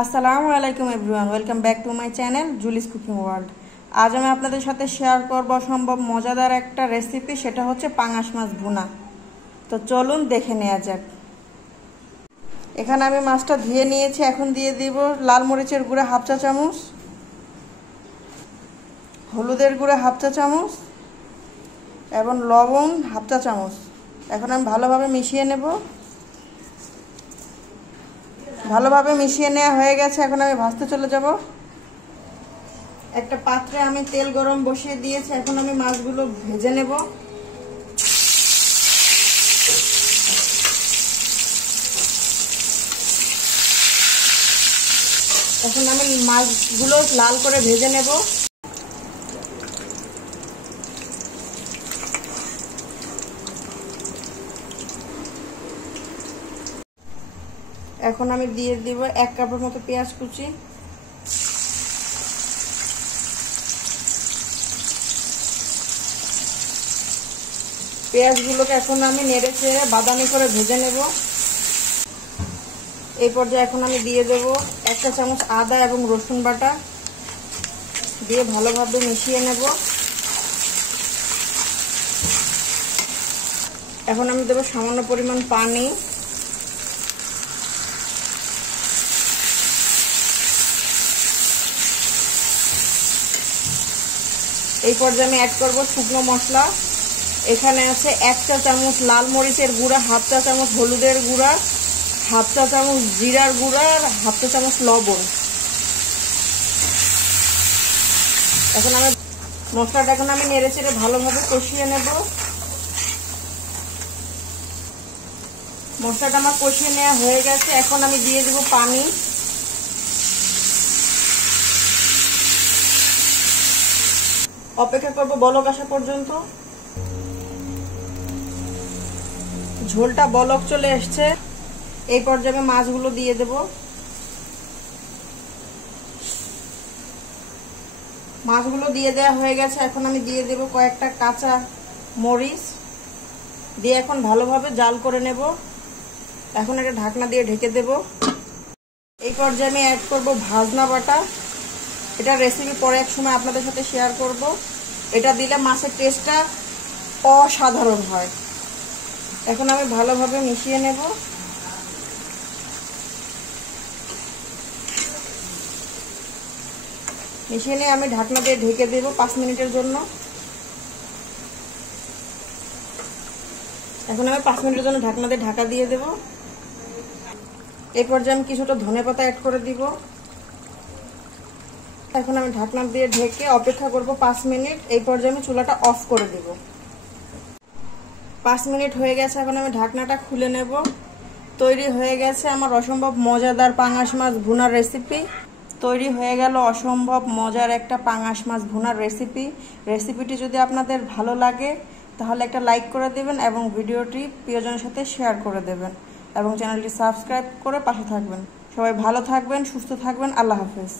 আসসালামু আলাইকুম everyone, welcome back to my channel Juli's cooking world. আজ আমি আপনাদের সাথে শেয়ার করব সম্ভব মজাদার একটা রেসিপি, সেটা হচ্ছে পাঙাশ মাছ ভুনা। তো চলুন দেখে নেওয়া যাক। এখানে আমি মাছটা ধুয়ে নিয়েছি। এখন দিয়ে দিব লাল মরিচের গুঁড়া হাফ চা চামচ, হলুদের গুঁড়া হাফ চা চামচ এবং লবণ হাফ চা চামচ। এখন আমি ভালোভাবে মিশিয়ে নেব। ভালোভাবে মিশিয়ে নেওয়া হয়ে গেছে। এখন আমি ভাজতে চলে যাব। একটা পাত্রে আমি তেল গরম বসিয়ে দিয়েছি। এখন আমি মাছগুলো ভেজে নেব। এখন আমি মাছগুলো লাল করে ভেজে নেব। এখন আমি দিয়ে দিব 1 কাপের মতো পেঁয়াজ কুচি, পেঁয়াজগুলোকে এখন আমি নেড়ে চেড়ে বাদামি করে ভেজে নেব। এই পর্যায়ে এখন আমি দিয়ে দেব 1 চা চামচ আদা এবং রসুন বাটা, দিয়ে ভালোভাবে মিশিয়ে নেব। এখন আমি দেব সামান্য পরিমাণ পানি। এই পর্যায়ে আমি অ্যাড করব শুকনো মশলা। এখানে আছে 1 চা চামচ লাল মরিচের গুঁড়া, হাফ চা চামচ হলুদের গুঁড়া, হাফ চা চামচ জিরার গুঁড়া আর হাফ চা চামচ লবণ। এখন আমি মশলাটা নেড়ে চেড়ে ভালোভাবে কষিয়ে নেব। মশলাটা আমার কষিয়ে নেওয়া হয়ে গেছে। এখন আমি দিয়ে দেব পানি। অপেক্ষা করব বলক আসা পর্যন্ত। ঝোলটা বলক চলে এসছে। এই পর্যায়ে আমি মাছগুলো দিয়ে দেব। মাছগুলো দিয়ে দেওয়া হয়ে গেছে। এখন আমি দিয়ে দেব কয়েকটা কাঁচা মরিচ, দিয়ে এখন ভালোভাবে জাল করে নেব। এখন একটা ঢাকনা দিয়ে ঢেকে দেব। এই পর্যায়ে আমি অ্যাড করব ভাজনা বাটা। এটা রেসিপি পরে এক সময় আপনাদের সাথে শেয়ার করব। এটা দিলে মাছের টেস্টটা অসাধারণ হয়। এখন আমি ভালোভাবে মিশিয়ে নেব। মিশিয়ে নিয়ে আমি ঢাকনা দিয়ে ঢেকে দেব 5 মিনিটের জন্য। এখন আমি 5 মিনিটের জন্য ঢাকনা দিয়ে ঢাকা দিয়ে দেব। এই পর্যায়ে আমি কিছুটা ধনেপাতা অ্যাড করে দিব। এখন আমি ঢাকনা দিয়ে ঢেকে অপেক্ষা করব 5 মিনিট। এই পর্যায়ে আমি চুলাটা অফ করে দেব। 5 মিনিট হয়ে গেছে। এখন আমি ঢাকনাটা খুলে নেব। তৈরি হয়ে গেছে আমার অসম্ভব মজাদার পাঙাশ মাছ ভুনার রেসিপি। তৈরি হয়ে গেল অসম্ভব মজার একটা পাঙাশ মাছ ভুনার রেসিপি। রেসিপিটি যদি আপনাদের ভালো লাগে তাহলে একটা লাইক করে দেবেন এবং ভিডিওটি প্রিয়জনের সাথে শেয়ার করে দেবেন এবং চ্যানেলটি সাবস্ক্রাইব করে পাশে থাকবেন। সবাই ভালো থাকবেন, সুস্থ থাকবেন। আল্লাহ হাফেজ।